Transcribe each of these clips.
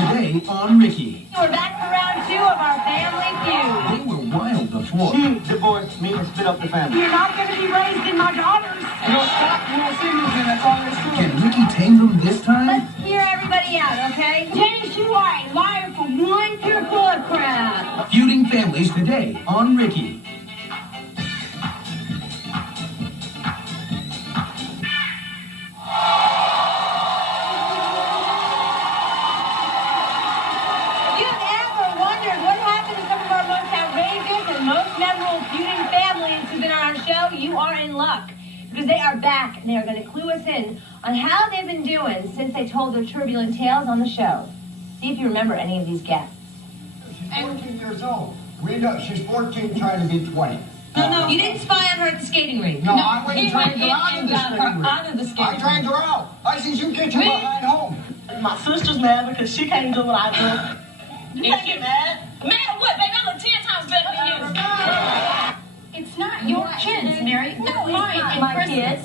Today on Ricki. We're back for round 2 of our family feud. They were wild before. She divorced me and split up the family. You're not going to be raised in my daughters. You don't stop, you won't see me again. That's all there's to it. Can Ricki tame them this time? Let's hear everybody out, okay? Janice, you are a liar for one pure full of crap. Feuding families today on Ricki. Feuding families who've been on our show, you are in luck. Because they are back and they are going to clue us in on how they've been doing since they told their turbulent tales on the show. See if you remember any of these guests. She's 14 years old. We know she's 14 trying to be 20. No, you didn't spy on her at the skating rink. No, I went and dragged her out of the skating rink. I dragged her out. I said, you get your behind home. My sister's mad because she can't do what I do. You can't get mad. Mad what, baby? I'm 10 times better than you. It's not your kids, Mary. No, it's my kids.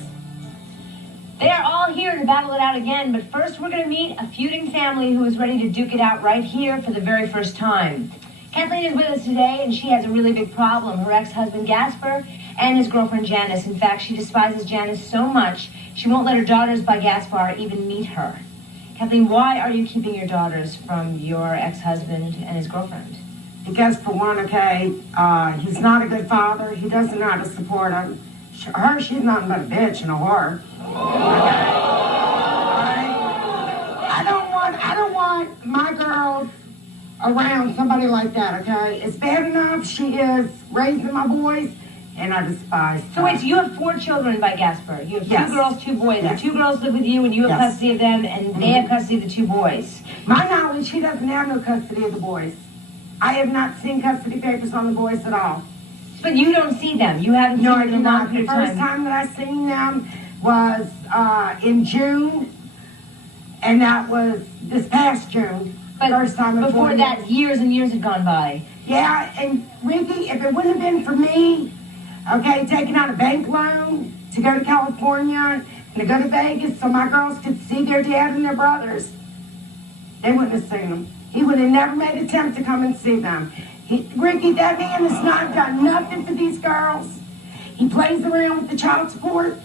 They are all here to battle it out again, but first we're going to meet a feuding family who is ready to duke it out right here for the very first time. Kathleen is with us today, and she has a really big problem. Her ex-husband, Gasper, and his girlfriend, Janice. In fact, she despises Janice so much, she won't let her daughters by Gaspar even meet her. Kathleen, why are you keeping your daughters from your ex-husband and his girlfriend? Because for one, okay, he's not a good father. He doesn't know how to support him. She's nothing but a bitch and a whore. I don't want my girls around somebody like that, okay? It's bad enough she is raising my boys, and I despise her. So wait, so you have 4 children by Gasper. You have 2 girls, 2 boys. Yes. The 2 girls live with you, and you have custody of them, and they have custody of the 2 boys. My knowledge, he doesn't have no custody of the boys. I have not seen custody papers on the boys at all. But you don't see them. You haven't seen them in a long period of time. The first time that I seen them was in June, and that was this past June. But first time before that, years and years had gone by. Yeah, and Ricki, if it wouldn't have been for me, okay, taking out a bank loan to go to California and to go to Vegas so my girls could see their dad and their brothers, they wouldn't have seen them. He would have never made an attempt to come and see them. Ricki, that man has not done nothing for these girls. He plays around with the child support.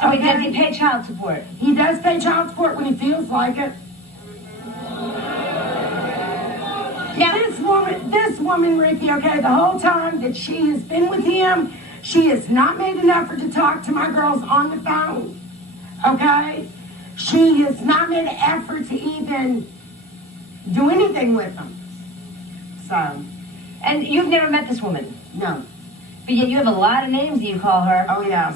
So does he pay child support? He does pay child support when he feels like it. Now, this woman, Ricki, okay, the whole time that she has been with him, she has not made an effort to talk to my girls on the phone, okay? She has not made an effort to even do anything with them. So. And you've never met this woman? No. But yet you have a lot of names that you call her. Oh, yes.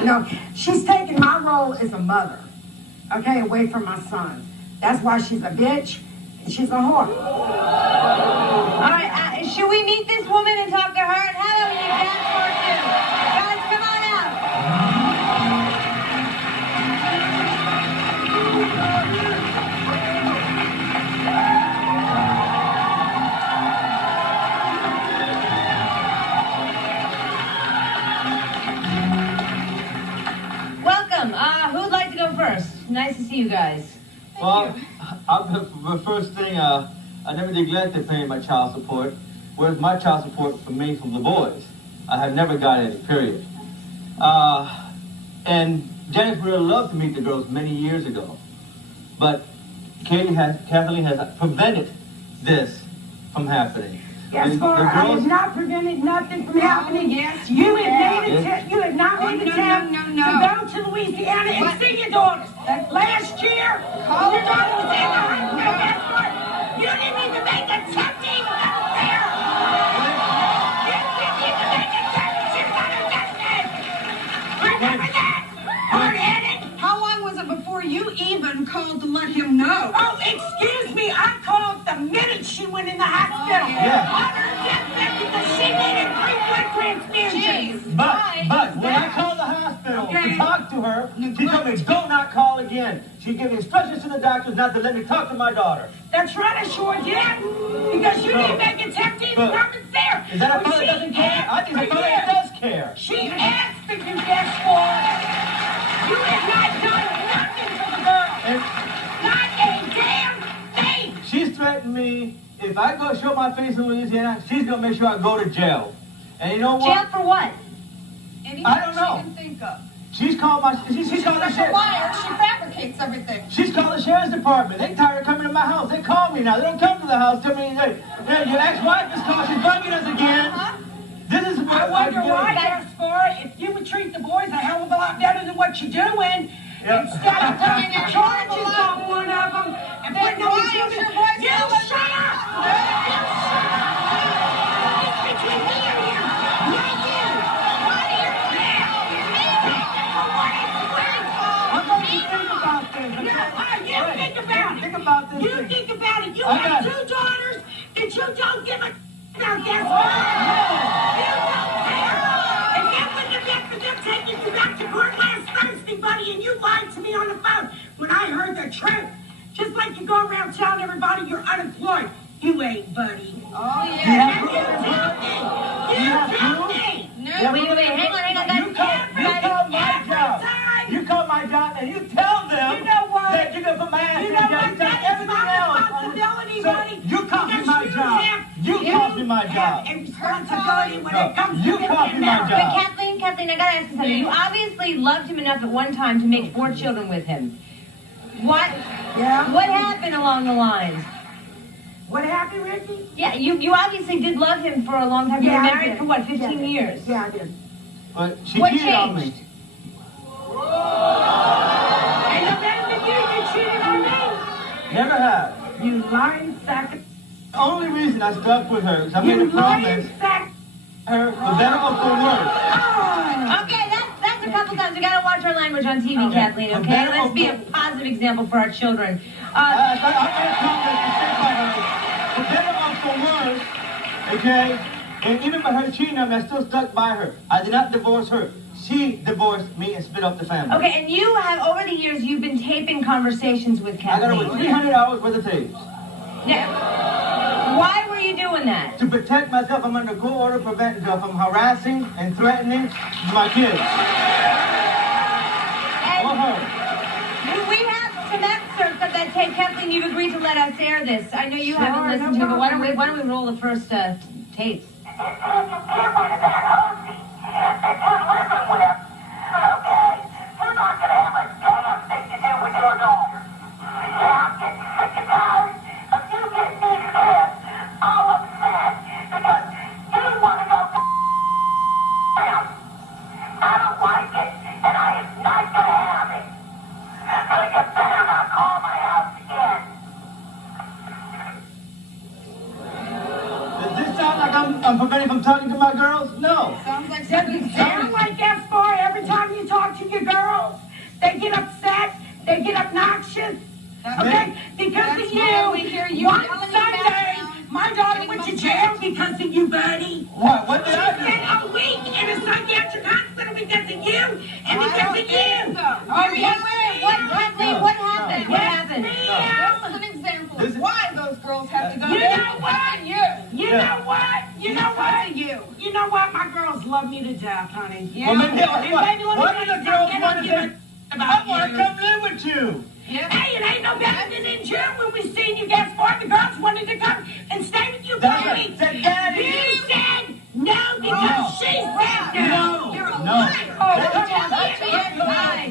You know, she's taken my role as a mother, okay, away from my son. That's why she's a bitch and she's a whore. All right, should we meet this woman and talk to her? And how about we meet Gaspar too? Guys, come on out. Welcome. Who'd like to go first? Nice to see you guys. Well, the first thing, I never neglected paying my child support, whereas my child support for me from the boys, I had never got any, period. And Janice would have loved to meet the girls many years ago, but Kathleen has prevented this from happening. Yes, I have not prevented nothing from happening. Yes, you have not made an attempt to go to Louisiana and see your daughters. Last year, your daughter was in the hospital. Guess what? You didn't even make an attempt to even go there. You didn't even make an attempt to see what her destiny. Remember that? Hard-headed. How long was it before you even called to let him know? Oh, excuse me. I called the minute she went in the hospital. On her deathbed because she needed 3 blood transfusions. But when I called the hospital to talk to her, she told me, do not call again. She gave me instructions to the doctors not to let me talk to my daughter. That's right, I sure did. Because you didn't make an attempt to even come and there. Is that a father that doesn't care? I think a father that does care. She asked if you guessed for. You have not done nothing me, if I go show my face in Louisiana, she's going to make sure I go to jail. And you know what? Jail for what? Anything I don't know. she can think of. She's called she's called the She's a sheriff. liar. She fabricates everything. She's called the sheriff's department. They tired of coming to my house. They call me now. They don't come to the house. Tell me, hey, your ex-wife is called. She's bugging us again. This is what I wonder why, Gaspar, if you would treat the boys a hell of a lot better than what you're doing, instead of bringing your charges on one of them and putting them in jail. You shut up! It's between me and you, not you. I'm going to think about this. You think about it. Think about this. You think about it. You I have got 2 daughters that you don't give a about, Gaspar. You don't care. And it wouldn't have been for them taking you back to court last Thursday, buddy, and you lied to me on the phone when I heard the truth. Just like you go around telling everybody you're unemployed. You ain't, buddy. Oh, And yeah. you tell me. You tell me. No. Wait, hang on, guys. You call my job. You call my job and you tell them You know what? that you're going to put my ass You in know jail. what? You've done That is everything my else. responsibility, So buddy. you cost me Because my you job. have- You cost me my job. have a responsibility when No, it comes you to cost me my marriage. job. But Kathleen, I gotta ask you something. You obviously loved him enough at one time to make 4 children with him. What? Yeah. What happened along the lines? What happened, Ricki? Yeah, you obviously did love him for a long time. You were I married did. for what, 15 years? Yeah, I did. But she What cheated on me. changed? And the man that you cheated on me. Never have. You lying sack of... The only reason I stuck with her is I made a You promise lying sack... her for better or for worse. Oh. Okay, that's a couple times. We gotta watch our language on TV, Okay. Kathleen, okay? Okay. Let's be a positive example for our children. I made a promise to stick by her for better or for worse, okay? And even by her cheating on me, I still stuck by her. I did not divorce her. She divorced me and split up the family. Okay, and you have, over the years, you've been taping conversations with I got over Kathleen. 300 hours worth of tapes. Now, why were you doing that? To protect myself, I'm under court order preventing her from harassing and threatening my kids. Or her. We have some excerpts of that tape. Kathleen, you've agreed to let us air this. I know you haven't Sure, listened no to it, but why don't problem. we roll the first tapes? Does this sound like I'm preventing from talking to my girls? No. Sounds like Does something. it sound like Gaspar every time you talk to your girls? They get upset, they get obnoxious. Okay? Because That's of why you. we hear you One yelling in the Sunday, background. my daughter went to jail because of you, buddy. What? What did She I do? spent a week in a psychiatric hospital because of you and because of you. Kathleen, what happened? What happened? This is an example This of is- why those girls have to go You down. know what? You Yeah. know what? You know what? You know what? My girls love me to death, honey. Well, maybe, And baby, let me what tell do you the something. girls They want don't to give say? a about I want to you. come live with you. Hey, it ain't no better than in June when we seen you, Gaspar. The girls wanted to come and stay with you, That's baby. right. Said, Daddy. You said no because she said no. You're a No. liar.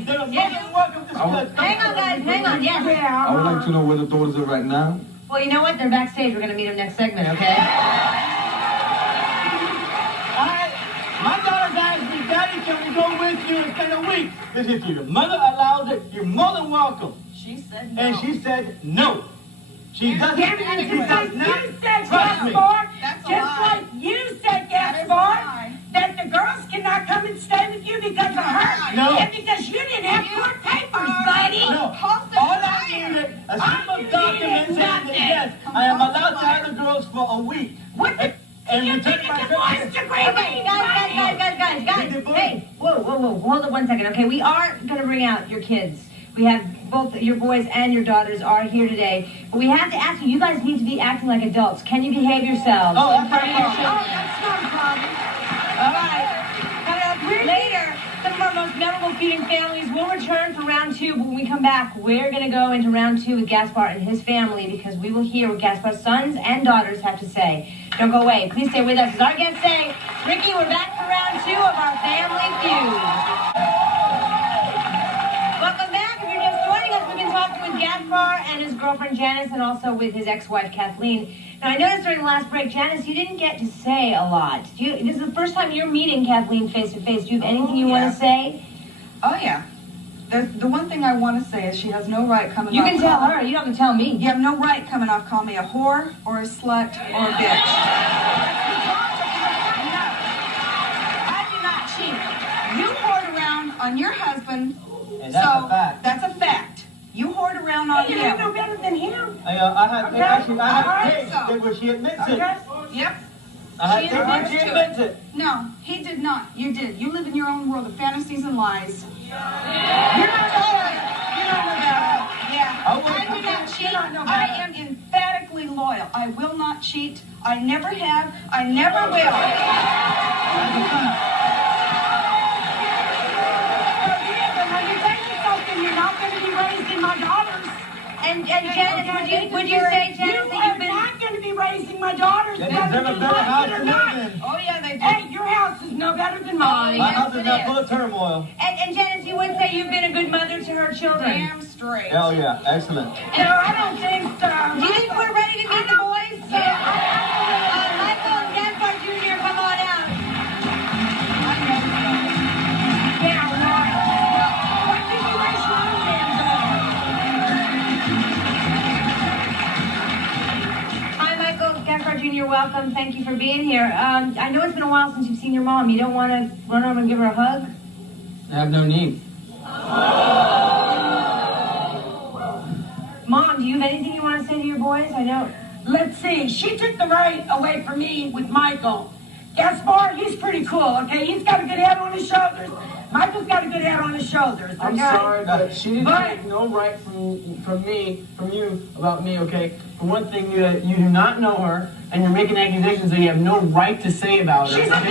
They're more than welcome to split. Hang on, guys. Hang on. Yes. Yeah, I would like to know where the daughters are right now. Well, you know what? They're backstage. We're going to meet them next segment, okay? My daughter's asked me, Daddy, can we go with you and spend a week? Because if your mother allows it, you're more than welcome. She said no. And she said no. She doesn't. Yeah, She just does like not you said, trust me. Gaspar. That's a Just lie. like you said, That is a Gaspar, lie. that the girls cannot come and stay with you because of her. No. And because you didn't have court papers, buddy. No. Posted All I liar. needed, a simple document saying that yes, I am allowed to have the girls for a week. What the And you return think my a divorce decree Okay, guys. Hey, whoa. Hold it 1 second, okay? We are going to bring out your kids. We have both your boys and your daughters are here today. But we have to ask you guys need to be acting like adults. Can you behave yourselves? Oh, in front of your that's children? That's not a problem. All right. Coming up later, some of our most memorable feuding families. We'll return for round 2, but when we come back, we're going to go into round 2 with Gaspar and his family because we will hear what Gaspar's sons and daughters have to say. Don't go away. Please stay with us. As our guests say, Ricki, we're back for round 2 of our family feud. Welcome back. If you're just joining us, we've been talking with Gaspar and his girlfriend Janice and also with his ex-wife Kathleen. Now, I noticed during the last break, Janice, you didn't get to say a lot. This is the first time you're meeting Kathleen face-to-face. Do you have anything you want to say? Oh, yeah. The one thing I want to say is she has no right coming You off... can tell her. You don't have to tell me. You have no right coming off calling me a whore or a slut or a bitch. No. I do not cheat. You whored around on your husband. And that's a fact. That's a fact. You whored around on You him. ain't no better than him. I have tapes where she admits it. Yep. I have tapes where she admits it. No, he did not. You did. You live in your own world of fantasies and lies. You don't know that. You don't know that. Yeah. I do not cheat. I am emphatically loyal. I will not cheat. I never have. I never will. When you take something, you're not going to be raising my daughters. And Janice, would you say, Janice, that you've been... You are not going to be raising my daughters. They deserve a better house to live in. Oh, yeah, they do. Hey, your house is no better than mine. My house is now full of turmoil. And Janice, you would say you've been a good mother to her children. Damn straight. Oh, yeah. Excellent. No, I don't think so. Do you think we're ready to meet the boys? Michael and Gaspar Jr., come on out. Yeah, right. What did you raise your own damn daughter? Hi, Michael. Gaspar Jr., welcome. Thank you for being here. I know it's been a while since you've seen your mom. You don't want to run over and give her a hug? I have no need. Mom, do you have anything you want to say to your boys? I know. Let's see. She took the right away from me with Michael. Gaspar, he's pretty cool, okay? He's got a good head on his shoulders. Michael's got a good head on his shoulders, okay? I'm sorry, but she didn't take no right from you about me, okay? For one thing, you do not know her, and you're making accusations that you have no right to say about her. She's a bitch!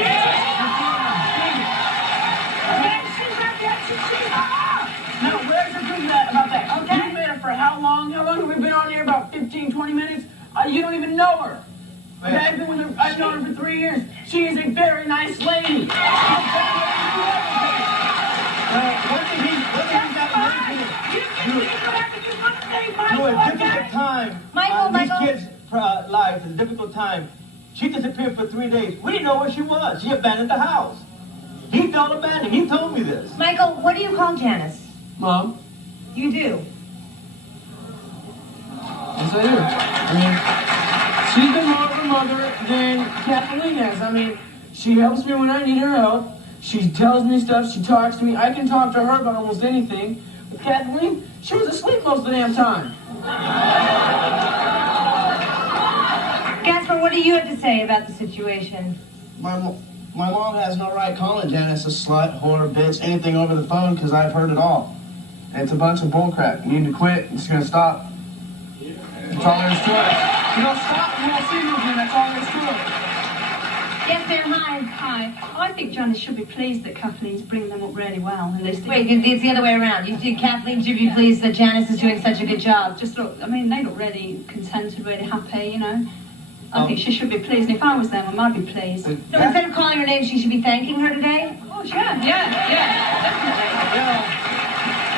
Okay, she's a bitch, she's a... Now, where's the proof about that? Okay. You've met her for how long? How long have we been on here? About 15, 20 minutes? You don't even know her. Okay, I've known her for 3 years. She is a very nice lady. What did he got to a difficult time. These kids' lives, a difficult time. She disappeared for 3 days. We didn't know where she was. She abandoned the house. He felt abandoned. He told me this. Michael, what do you call Janice? Mom? You do. Yes, I do. I mean, she's been more of a mother than Kathleen has. I mean, she helps me when I need her help. She tells me stuff. She talks to me. I can talk to her about almost anything. With Kathleen, she was asleep most of the damn time. Gaspar, what do you have to say about the situation? My mom has no right calling Janice a slut, whore, bitch, anything over the phone because I've heard it all. And it's a bunch of bullcrap. You need to quit. It's going to stop. That's all there is to it. You don't stop, you won't see me again. That's all there is to it. Yes, sir. Hi. Hi. I think Janice should be pleased that Kathleen's bringing them up really well. And Wait, it's the other way around. You think Kathleen should be pleased that Janice is doing such a good job? Just look, I mean, they look really contented, really happy, you know. I think she should be pleased. And if I was them, I'd be pleased. So instead of calling her name, she should be thanking her today? Oh, yeah, definitely.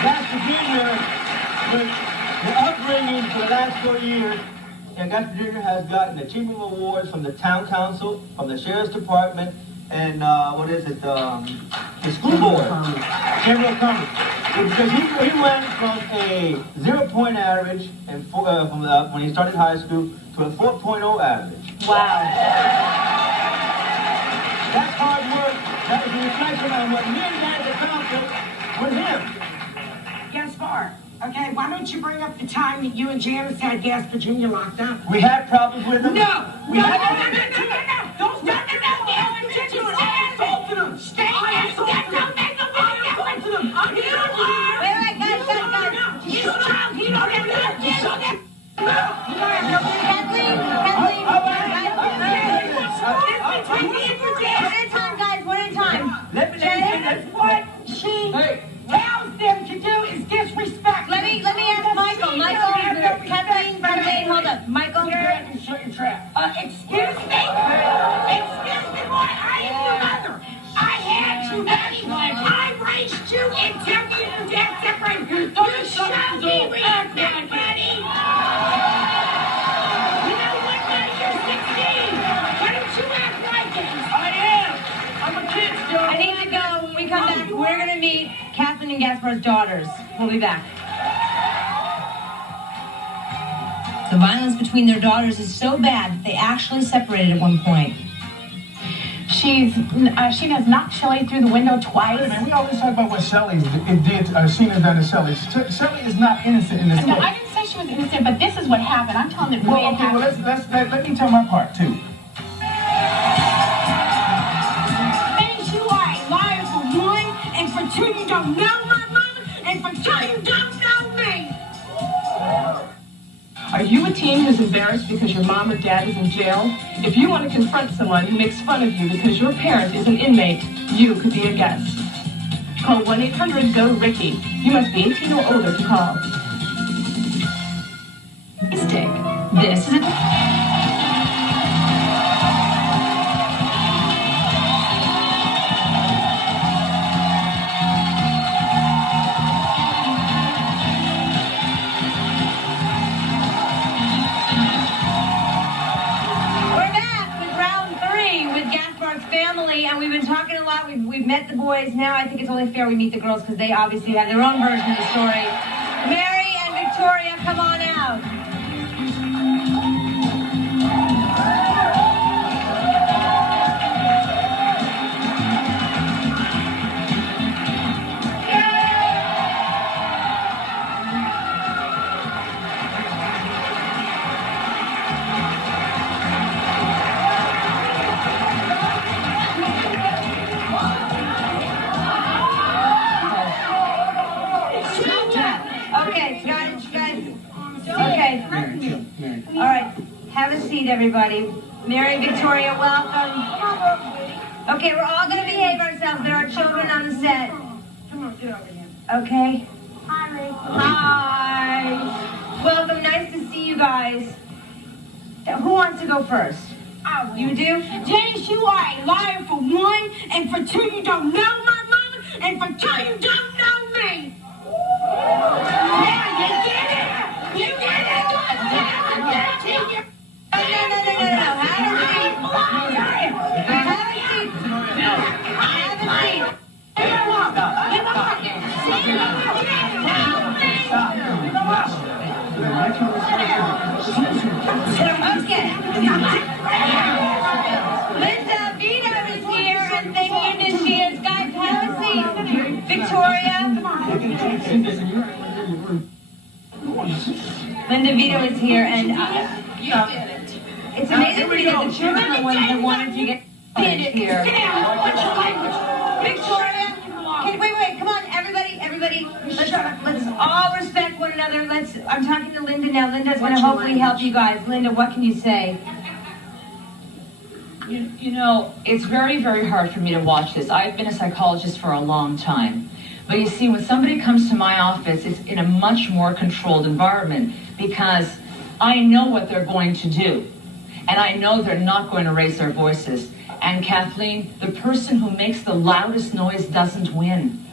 Gaspar Jr., with the upbringing for the last 4 years, and Gaspar Jr. has gotten achievement awards from the town council, from the sheriff's department, and the school board, Chamber of Commerce. Because he went from a 0-point average when he started high school to a 4.0 average. Wow. That's hard work. That was a reflection on what me and Dad accomplished with him. Gaspar, okay, why don't you bring up the time that you and Janice had Gaspar Jr. locked up? We had problems with him. No! Don't start it out! Assaulted him! Stay don't make a assaulted him! You are! Wait, guys. You don't! You don't have Kathleen. One at a time, guys. One at a time. Let me That's what she to do is disrespect. Let me ask Michael. Kathleen, hold up. Michael. Shut your trap. Excuse me? Excuse me, boy. I am your mother. I had you ready. I raised you until you get separated. You showed me respect, buddy. You know what, buddy? You're 16. Why don't you act like it? I am. I'm a kid still. I need to go. When we come back, we're going to meet Kathleen and Gaspar's daughters. We'll be back. The violence between their daughters is so bad that they actually separated at one point. She has knocked Shelly through the window twice. Wait a minute, we always talk about what Shelly's did, Sheena's done to Shelly. Shelly is not innocent in this No, case. I didn't say she was innocent, but this is what happened. I'm telling it the way it happened. Let me tell my part too. Thanks, you are a liar for one, and for two, you don't know my mama, and for two, you don't know me. Are you a teen who's embarrassed because your mom or dad is in jail? If you want to confront someone who makes fun of you because your parent is an inmate, you could be a guest. Call 1-800-GO-RICKY. You must be 18 or older to call. This is a... family, and we've been talking a lot. We've met the boys. Now I think it's only fair we meet the girls because they obviously have their own version of the story. Mary and Victoria, come on out. All right, have a seat, everybody. Mary and Victoria, welcome. Okay, we're all going to behave ourselves. There are children on the set. Come on, get over here. Okay. Hi, Ray. Hi. Welcome. Nice to see you guys. Who wants to go first? Oh, you do? Janice, you are a liar for one, and for two, you don't know my mama, and for two, you don't know me. Yeah, you get it. You get it. No. Have a seat. Okay. Linda Vito is here, and thank goodness she is. Guys, have a seat. Victoria. Linda Vito is here, and it's amazing to me that the children are the ones that wanted to get here. Victoria, wait, come on, everybody, let's all respect one another. I'm talking to Linda now. Linda's going to hopefully help you guys. Linda, what can you say? You know, it's very, very hard for me to watch this. I've been a psychologist for a long time. But you see, when somebody comes to my office, it's in a much more controlled environment because I know what they're going to do. And I know they're not going to raise their voices. And Kathleen, the person who makes the loudest noise doesn't win.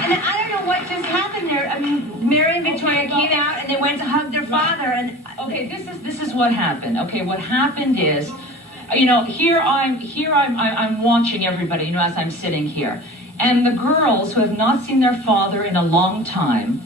And I don't know what just happened there. I mean, Mary and Victoria came out and they went to hug their father. And okay, this is what happened. Okay, what happened is, you know, here I'm watching everybody, you know, as I'm sitting here. And the girls who have not seen their father in a long time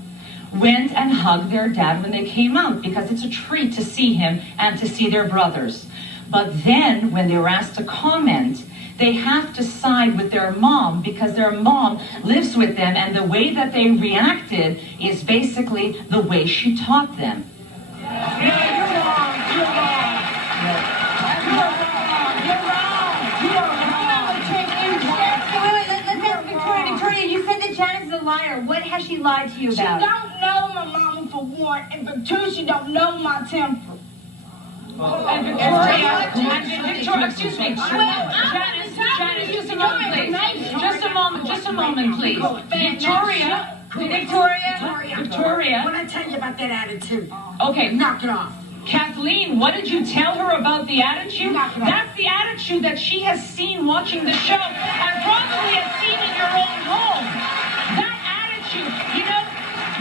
went and hugged their dad when they came out because it's a treat to see him and to see their brothers. But then when they were asked to comment, they have to side with their mom because their mom lives with them, and the way that they reacted is basically the way she taught them. Victoria, you said that Janet's a liar. What has she lied to you about? She don't know my mama for one, and for two, she don't know my temper. And Victoria, excuse me. Janice, a moment, please. Victoria. Victoria. What I tell you about that attitude? Okay. Knock it off. Kathleen, what did you tell her about the attitude? That's the attitude that she has seen watching the show and probably has seen in your own home. That attitude, you know,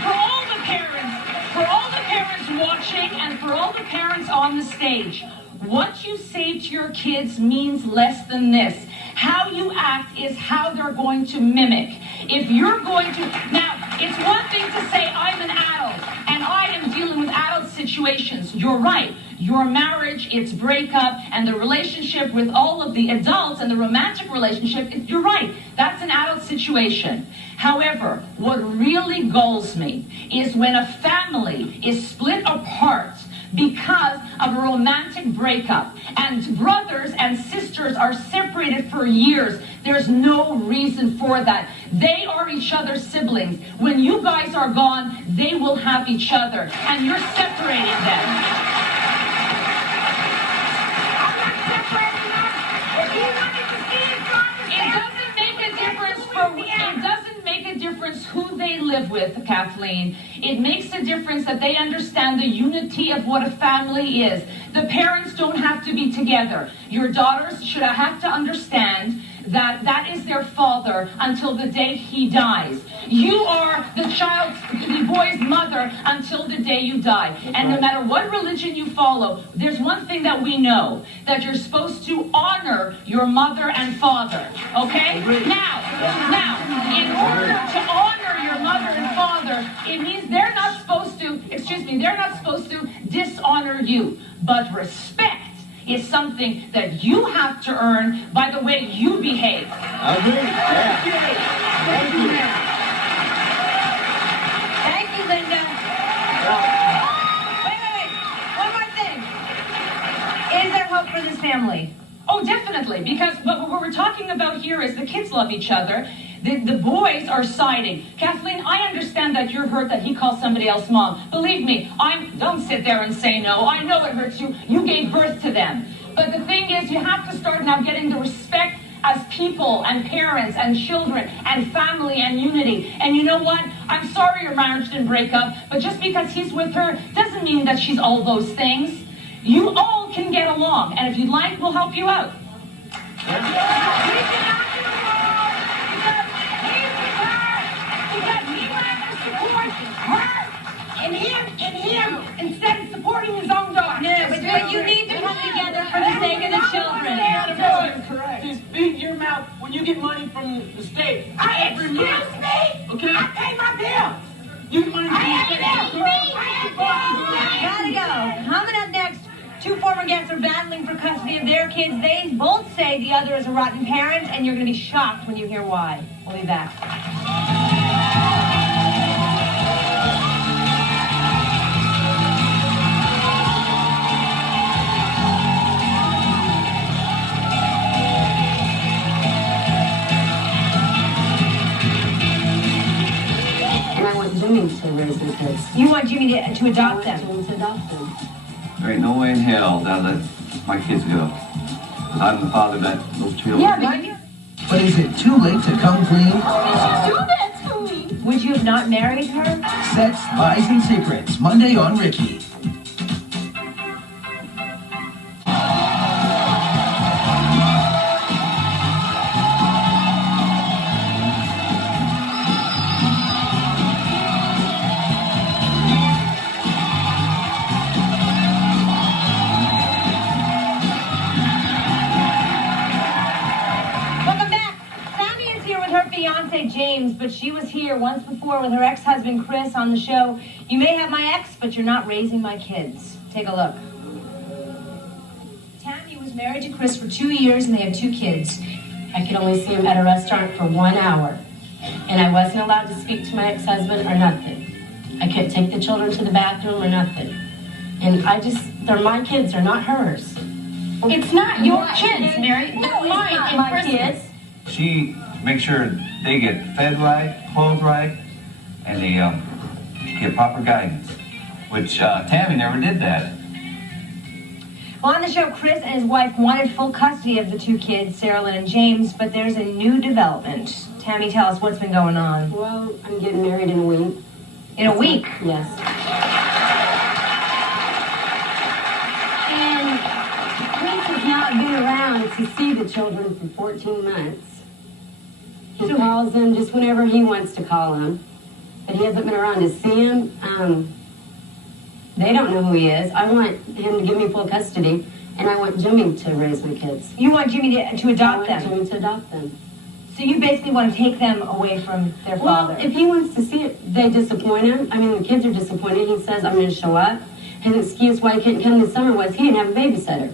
for all the parents watching and for all the parents on the stage, what you say to your kids means less than this. How you act is how they're going to mimic. If you're going to, now, it's one thing to say, I'm an adult, and I am dealing with adult situations. You're right. Your marriage, its breakup, and the relationship with all of the adults and the romantic relationship, you're right. That's an adult situation. However, what really galls me is when a family is split apart because of a romantic breakup, and brothers and sisters are separated for years. There's no reason for that. They are each other's siblings. When you guys are gone, they will have each other, and you're separating them. It doesn't make a difference who they live with, Kathleen. It makes a difference that they understand the unity of what a family is. The parents don't have to be together. Your daughters should have to understand that that is their father until the day he dies. You are the boy's mother until the day you die. And no matter what religion you follow, there's one thing that we know, that you're supposed to honor your mother and father. Okay? Now, in order to honor your mother and father, it means they're not supposed to dishonor you. But respect is something that you have to earn by the way you behave. I agree. Thank you. Thank you, Linda. Wait. One more thing. Is there hope for this family? Oh, definitely, because what we're talking about here is the kids love each other. The boys are siding. Kathleen, I understand that you're hurt that he calls somebody else mom. Believe me, don't sit there and say no. I know it hurts you. You gave birth to them. But the thing is, you have to start now getting the respect as people and parents and children and family and unity. And you know what? I'm sorry your marriage didn't break up, but just because he's with her doesn't mean that she's all those things. You all can get along, and if you'd like, we'll help you out. And him, instead of supporting his own daughter. No, but you need to come together for the sake of the children. Correct. Just speak your mouth when you get money from the state. Excuse me? Okay? I pay my bills. You get money from the state. Gotta go. Coming up next, two former guests are battling for custody of their kids. They both say the other is a rotten parent, and you're going to be shocked when you hear why. We'll be back. And I want Jimmy to raise the kids. You want Jimmy to adopt them? Jimmy to adopt them. There ain't no way in hell that I'll let my kids go. 'Cause I'm the father of those children. Yeah, But is it too late to come clean? Do that to me. Would you have not married her? Sex, Lies, and Secrets, Monday on Ricki. James, but she was here once before with her ex-husband Chris on the show. You may have my ex, but you're not raising my kids. Take a look. Tammy was married to Chris for 2 years and they have 2 kids. I could only see him at a restaurant for 1 hour. And I wasn't allowed to speak to my ex-husband or nothing. I couldn't take the children to the bathroom or nothing. And they're my kids, they're not hers. It's not your kids, Mary. No, They're it's mine not and my Chris's. kids. She makes sure they get fed right, clothed right, and they get proper guidance, which Tammy never did that. Well, on the show, Chris and his wife wanted full custody of the two kids, Sarah Lynn and James, but there's a new development. Tammy, tell us what's been going on. Well, I'm getting married in a week. In a week? Yes. And Chris has not been around to see the children for 14 months. He calls them just whenever he wants to call them, but he hasn't been around to see them. They don't know who he is. I want him to give me full custody, and I want Jimmy to raise my kids. You want Jimmy to adopt them? I want Jimmy to adopt them. So you basically want to take them away from their father? Well, if he wants to see it, they disappoint him. I mean, the kids are disappointed. He says, I'm going to show up. His excuse why he couldn't come this summer was he didn't have a babysitter.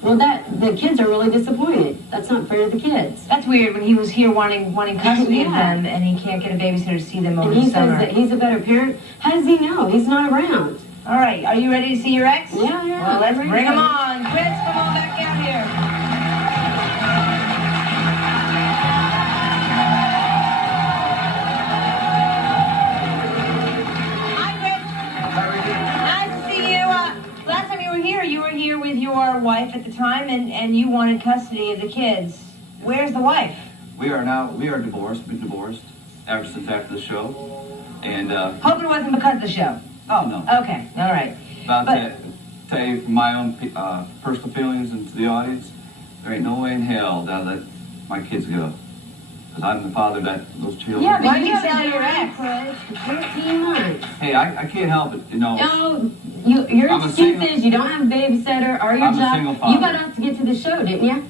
Well, the kids are really disappointed. That's not fair to the kids. That's weird when he was here wanting custody of them, and he can't get a babysitter to see them over the summer. And he says that he's a better parent. How does he know? He's not around. All right, are you ready to see your ex? Yeah. Well, let's bring him on. Chris, come on back out here. Hi, Chris. Nice to see you. Last time you were here with your wife at the time, and you wanted custody of the kids. Where's the wife? We are divorced. Been divorced ever since after the show. And Hope it wasn't because of the show. oh no. Okay, all right. About to tell you from my own personal feelings and to the audience, there ain't no way in hell that I'll let my kids go. Because I'm the father of those children. Yeah, Why but did you you tell said your ex? 13 months. Hey, I can't help it, you know. No, your I'm a excuse single- is you don't have a babysitter or your I'm a job. single father. You got off to get to the show, didn't you?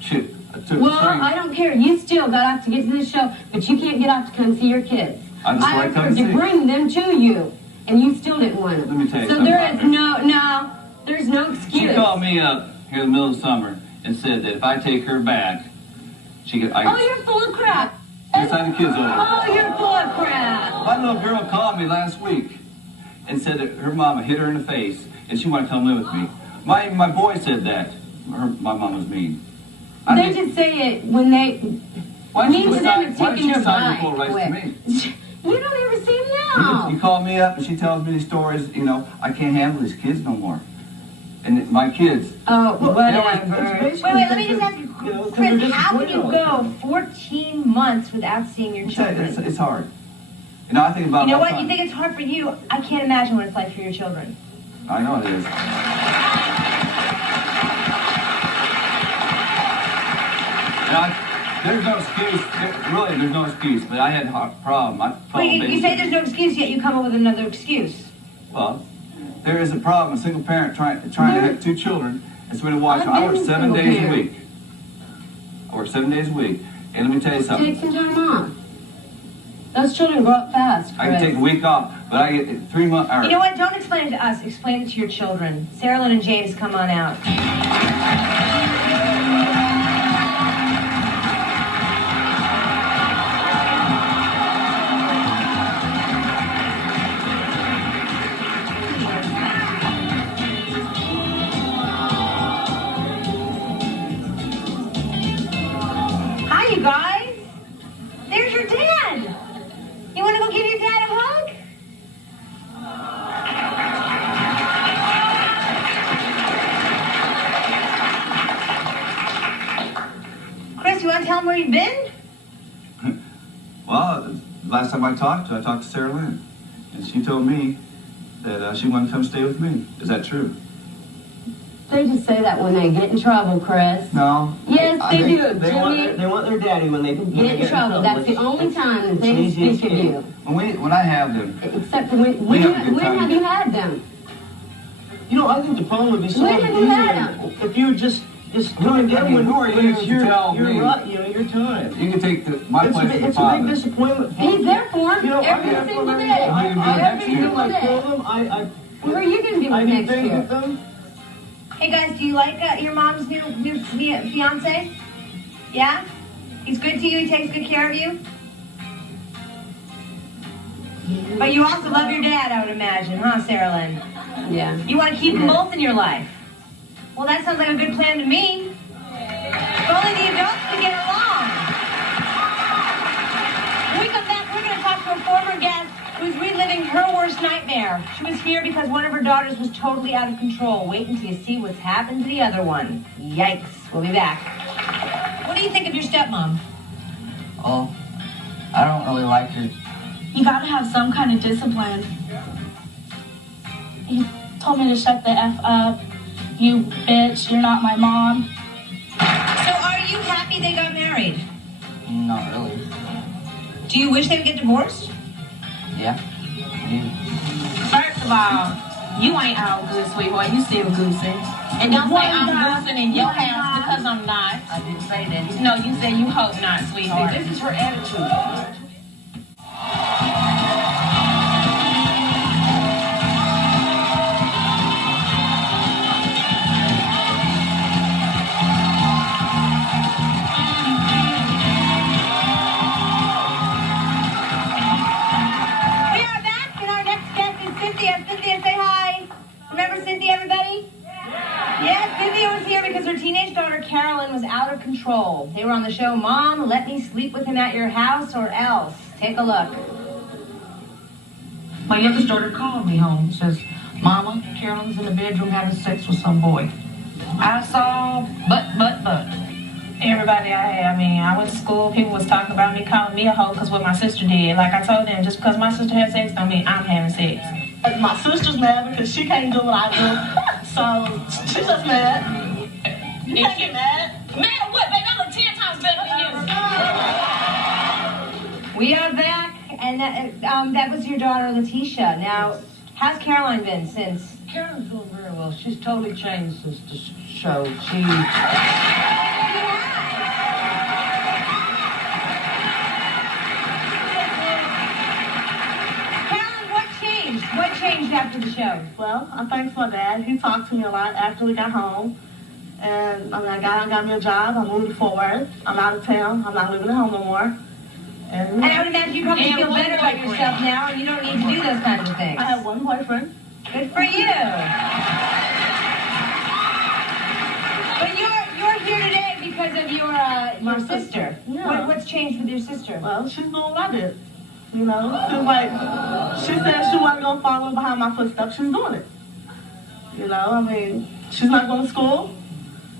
Shit, I took Well, the train. I don't care. You still got off to get to the show, but you can't get off to come see your kids. I just want to come offered to see. bring them to you, and you still didn't want them. Let me tell you so something there about is this. there's no excuse. She called me up here in the middle of summer and said that if I take her back, she could. Oh, you're full of crap. Sign the kids over. Oh, you're full of crap. My little girl called me last week and said that her mama hit her in the face and she wanted to come live with me. My boy said that. My mom was mean. They just say it when they. Why Me don't to you them sign- are taking their sign the bite full rights to quick. me? You don't ever see them now. You call me up and she tells me these stories. You know, I can't handle these kids no more. And my kids. Oh, whatever. Wait, let me just ask you, Chris, how can you go 14 months without seeing your children? It's hard. You know, I think about. You know my what? son. You think it's hard for you? I can't imagine what it's like for your children. I know it is. There's no excuse. There's no excuse. But I had a problem. Well, you say there's no excuse, yet you come up with another excuse. Well, there is a problem. A single parent trying to have two children and somebody to watch them. I work 7 days a week. I work 7 days a week. And let me tell you something. Take some time off. Those children grow up fast, Chris. I can take a week off, but I get 3 months. You know what? Don't explain it to us. Explain it to your children. Sarah Lynn and James, come on out. Hi, you guys. There's your dad. You want to go give your dad a hug? Chris, you want to tell him where you've been? Well, last time I talked to Sarah Lynn. And she told me that she wanted to come stay with me. Is that true? They just say that when they get in trouble, Chris. No. Yes, they do. They want their daddy when they Get in trouble. That's the only time that they speak of you. When I have them. Except for when have you had them? You know, I think the problem would be so When have you had them? if you just doing them when who are you to tell me? right, you know, your time. You can take my place as a It's a father. big disappointment. He's there for him You know, every I'm single there day. for them. Every single I day. kill them. Who are you going to be I with do next things year? with them. Hey guys, do you like your mom's new fiance? Yeah? He's good to you? He takes good care of you? But you also love your dad, I would imagine, huh, Sarah Lynn? Yeah. You want to keep them both in your life? Well, that sounds like a good plan to me. If only the adults could get along. When we come back, we're going to talk to a former guest who's reliving her worst worst nightmare. She was here because one of her daughters was totally out of control. Wait until you see what's happened to the other one. Yikes. We'll be back. What do you think of your stepmom? Well, I don't really like her. You gotta have some kind of discipline. He told me to shut the F up. You bitch, you're not my mom. So are you happy they got married? Not really. Do you wish they would get divorced? Yeah. First of all, you ain't all good, sweetheart. You still goosing. And don't say I'm goosing in your house because I'm not. I didn't say that. No, you said you hope not, sweetheart. This is her attitude. Cynthia, say hi. Remember Cynthia, everybody? Yes, Cynthia was here because her teenage daughter, Carolyn, was out of control. They were on the show, Mom, Let Me Sleep With Him at Your House or Else. Take a look. My youngest daughter called me home. Says, Mama, Carolyn's in the bedroom having sex with some boy. I saw but. Everybody I went to school, people was talking about me, calling me a hoe because what my sister did. Like I told them, just because my sister had sex don't mean I'm having sex. My sister's mad because she can't do what I do. So she's just mad. You can't get mad. Mad what, baby? I look 10 times better than you. We are back, and that was your daughter, Letitia. Now, how's Caroline been since? Caroline's doing very well. She's totally changed since the show. What changed after the show? Well, I thanked my dad. He talked to me a lot after we got home. And I got me a job. I moved to Fort Worth. I'm out of town. I'm not living at home no more. And I would imagine you probably feel better about yourself now, and you don't need to do those kinds of things. I have one boyfriend. Good for you. But you're here today because of your sister. Yeah. What's changed with your sister? Well, she's doing what I did. You know, she was like, she said she wasn't gonna follow behind my footsteps. She's doing it. You know, I mean, she's not going to school.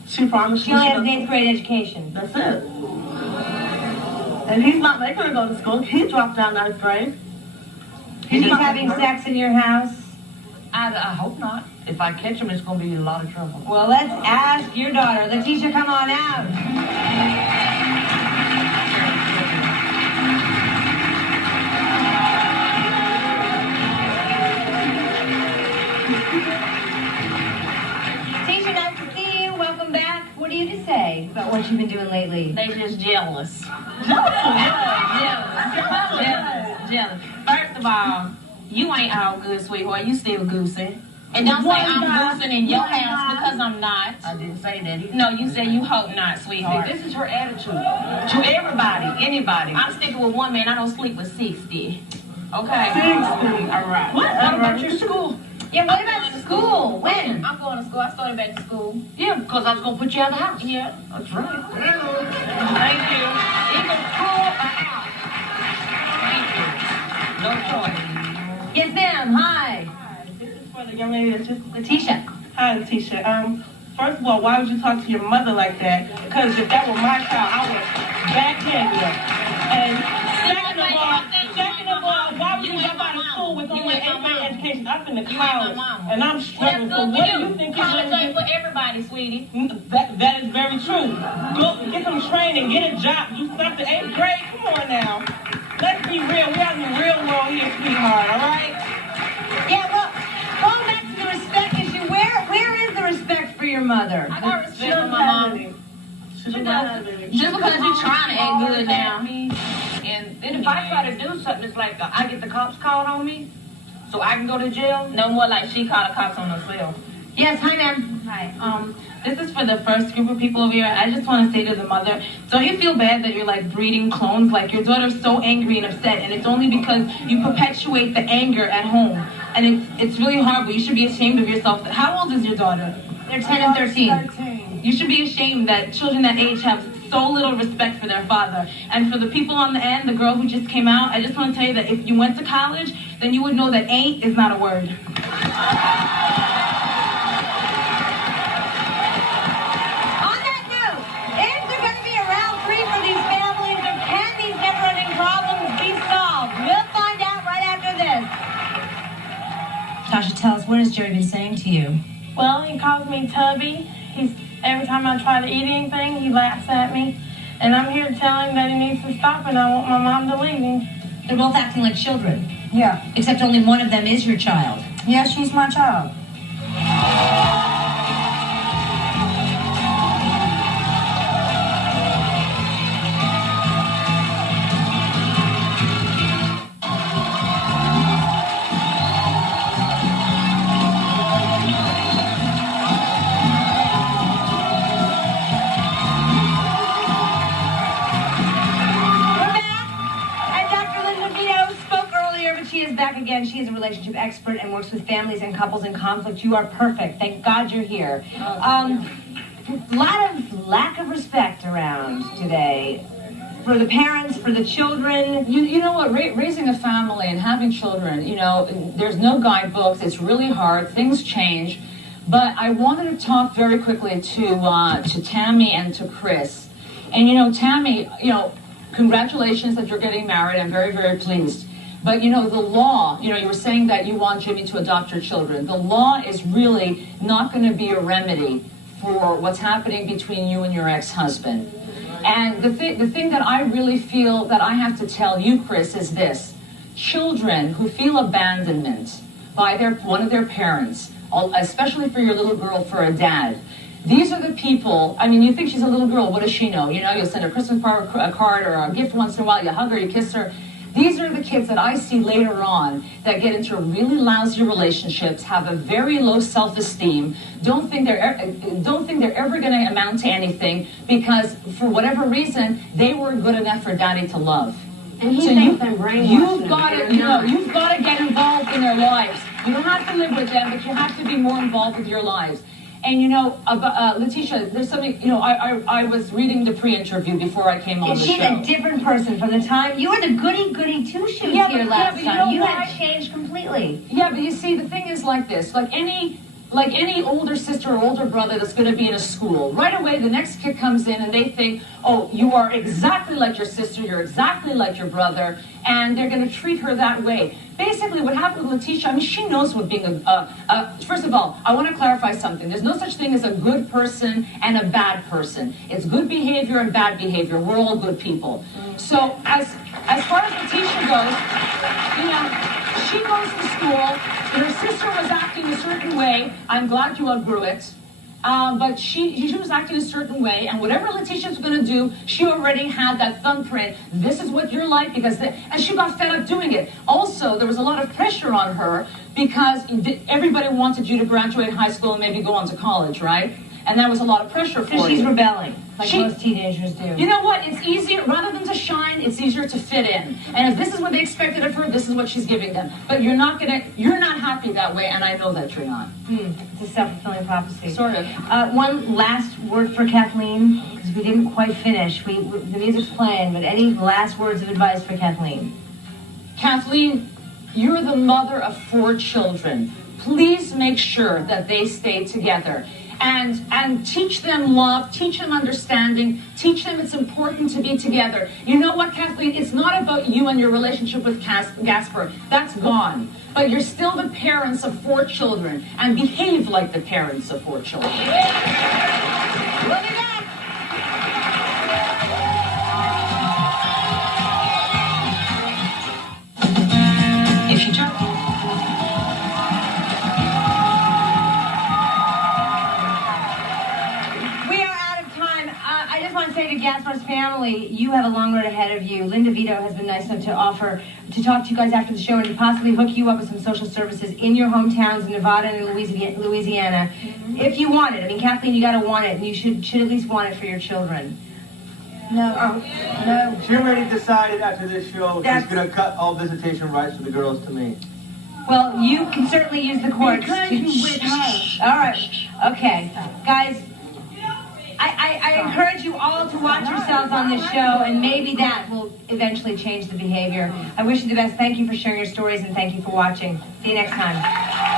She promised she only has an 8th grade education. That's it. And he's not making her go to school. He dropped out 9th grade. He's having sex in your house? I hope not. If I catch him, it's going to be a lot of trouble. Well, let's ask your daughter. Letitia, come on out. Letitia, nice to see you. Welcome back. What do you have to say about what you've been doing lately? They just jealous. Jealous. First of all, you ain't all good, sweetheart. You still goosing. And don't say I'm goosing in your house because I'm not. I didn't say that either. No, you said you hope not, sweetheart. This is her attitude. To everybody, anybody. I'm sticking with one man. I don't sleep with 60. Okay? 60. All right. What about your school? Yeah, what about school? When? I'm going to school. I started back to school. Yeah, because I was going to put you out of the house. Yeah. That's right. Thank you. Either school or out. Thank you. No choice. Yes, ma'am. Hi. This is for the young lady that's just... Letitia. Hi, Letitia. First of all, why would you talk to your mother like that? Because if that were my child, I would backhand you. And second of all, why would you jump out of school with only an 8th grade education? I'm in the college, and I'm struggling. So what do you think you're college going ain't for everybody, sweetie. That is very true. Go get some training, get a job. You stopped at 8th grade. Come on now. Let's be real. We're out in the real world here, sweetheart. All right? Yeah, well, going back to the respect issue, where is the respect for your mother? I got respect for my mom. She does. Just because you're trying to act good now. And then if I try to do something, it's like I get the cops called on me, so I can go to jail. No more like she called the cops on herself. Yes, hi, ma'am. Hi. This is for the first group of people over here. I just want to say to the mother, don't you feel bad that you're like breeding clones? Like your daughter's so angry and upset, and it's only because you perpetuate the anger at home. And it's really horrible. You should be ashamed of yourself. How old is your daughter? They're 10 and 13. You should be ashamed that children that age have so little respect for their father. And for the people on the end, the girl who just came out, I just want to tell you that if you went to college, then you would know that ain't is not a word. On that note, is there going to be a round 3 for these families, or can these never-ending problems be solved? We'll find out right after this. Tasha, tell us, what has Jerry been saying to you? Well, he calls me Tubby. Every time I try to eat anything, he laughs at me. And I'm here to tell him that he needs to stop, and I want my mom to leave him. They're both acting like children. Yeah. Except only one of them is your child. Yeah, she's my child. Back again. She is a relationship expert and works with families and couples in conflict. You are perfect. Thank God you're here. Lot of lack of respect around today for the parents, for the children. You know what? Raising a family and having children, you know, there's no guidebooks. It's really hard. Things change. But I wanted to talk very quickly to Tammy and to Chris. And, you know, Tammy, you know, congratulations that you're getting married. I'm very, very pleased. But, you know, the law, you know, you were saying that you want Jimmy to adopt your children. The law is really not going to be a remedy for what's happening between you and your ex-husband. And the thing that I really feel that I have to tell you, Chris, is this. Children who feel abandonment by one of their parents, especially for your little girl, for a dad, these are the people, I mean, you think she's a little girl, what does she know? You know, you'll send a Christmas card or a gift once in a while, you hug her, you kiss her. These are the kids that I see later on that get into really lousy relationships, have a very low self-esteem, don't think they're ever going to amount to anything because for whatever reason they were good enough for daddy to love. And he thinks I'm brainwashed. You've got to get involved in their lives. You don't have to live with them, but you have to be more involved with your lives. And you know, Letitia, there's something, you know, I was reading the pre-interview before I came on the show. She's a different person from the time. You were the goody-goody two-shoes here last time. You had changed completely. Yeah, but you see, the thing is like this. Like any older sister or older brother that's going to be in a school, right away the next kid comes in and they think, oh, you are exactly like your sister, you're exactly like your brother, and they're going to treat her that way. Basically, what happened with Letitia, I mean, she knows what being first of all, I want to clarify something. There's no such thing as a good person and a bad person. It's good behavior and bad behavior. We're all good people. So as far as Letitia goes, you know, she goes to school, and her sister was acting a certain way. I'm glad you outgrew it. But she was acting a certain way, and whatever Letitia's going to do, she already had that thumbprint. This is what you're like, and she got fed up doing it. Also, there was a lot of pressure on her because everybody wanted you to graduate high school and maybe go on to college, right? And that was a lot of pressure for you. She's rebelling, like most teenagers do. You know what? It's easier, rather than to shine, it's easier to fit in. And if this is what they expected of her, this is what she's giving them. But you're not happy that way, and I know that you're not. It's a self-fulfilling prophecy. Sort of. One last word for Kathleen, because we didn't quite finish. The music's playing, but any last words of advice for Kathleen? Kathleen, you're the mother of 4 children. Please make sure that they stay together. And teach them love, teach them understanding, teach them it's important to be together. You know what, Kathleen? It's not about you and your relationship with Gasper. That's gone. But you're still the parents of 4 children, and behave like the parents of 4 children. We'll be back. If you jump. To Gaspar's family, you have a long road ahead of you. Linda Vito has been nice enough to offer to talk to you guys after the show and to possibly hook you up with some social services in your hometowns in Nevada and Louisiana, if you want it. I mean, Kathleen, you got to want it, and you should at least want it for your children. No. She already decided after this show she's going to cut all visitation rights for the girls to me. Well, you can certainly use the courts Because you with her. All right. Okay. Guys, I encourage you all to watch yourselves on this show, and maybe that will eventually change the behavior. I wish you the best. Thank you for sharing your stories, and thank you for watching. See you next time.